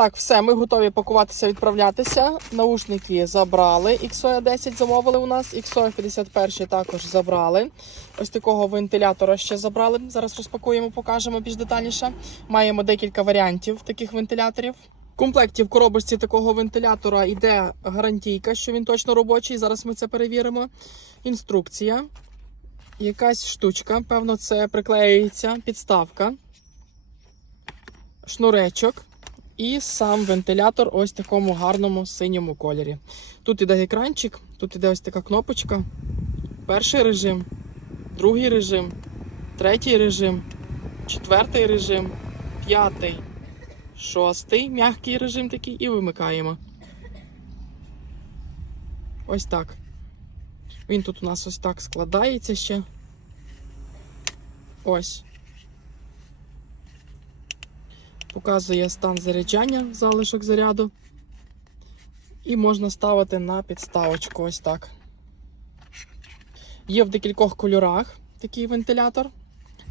Так, все, ми готові пакуватися, відправлятися. Наушники забрали. XOE 10 замовили у нас. XOE 51 також забрали. Ось такого вентилятора ще забрали. Зараз розпакуємо, покажемо більш детальніше. Маємо декілька варіантів таких вентиляторів. В комплекті в коробочці такого вентилятора йде гарантійка, що він точно робочий. Зараз ми це перевіримо. Інструкція. Якась штучка, певно, це приклеюється підставка, шнуречок і сам вентилятор ось в такому гарному синьому кольорі. Тут іде екранчик, тут іде ось така кнопочка. Перший режим, другий режим, третій режим, четвертий режим, п'ятий, шостий м'який режим такий і вимикаємо. Ось так. Він тут у нас ось так складається ще. Ось. Показує стан заряджання, залишок заряду. І можна ставити на підставочку ось так. Є в декількох кольорах такий вентилятор.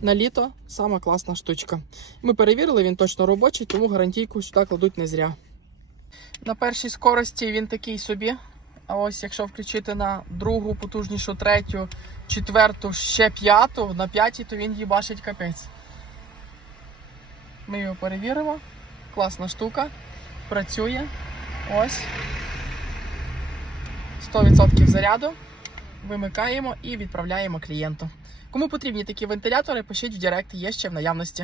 На літо сама класна штучка. Ми перевірили, він точно робочий, тому гарантійку сюди кладуть не зря. На першій скорості він такий собі. А ось якщо включити на другу, потужнішу, третю, четверту, ще п'яту, на п'ятій, то він їбашить капець. Ми його перевіримо. Класна штука. Працює. Ось. 100% заряду. Вимикаємо і відправляємо клієнту. Кому потрібні такі вентилятори, пишіть в Директ, є ще в наявності.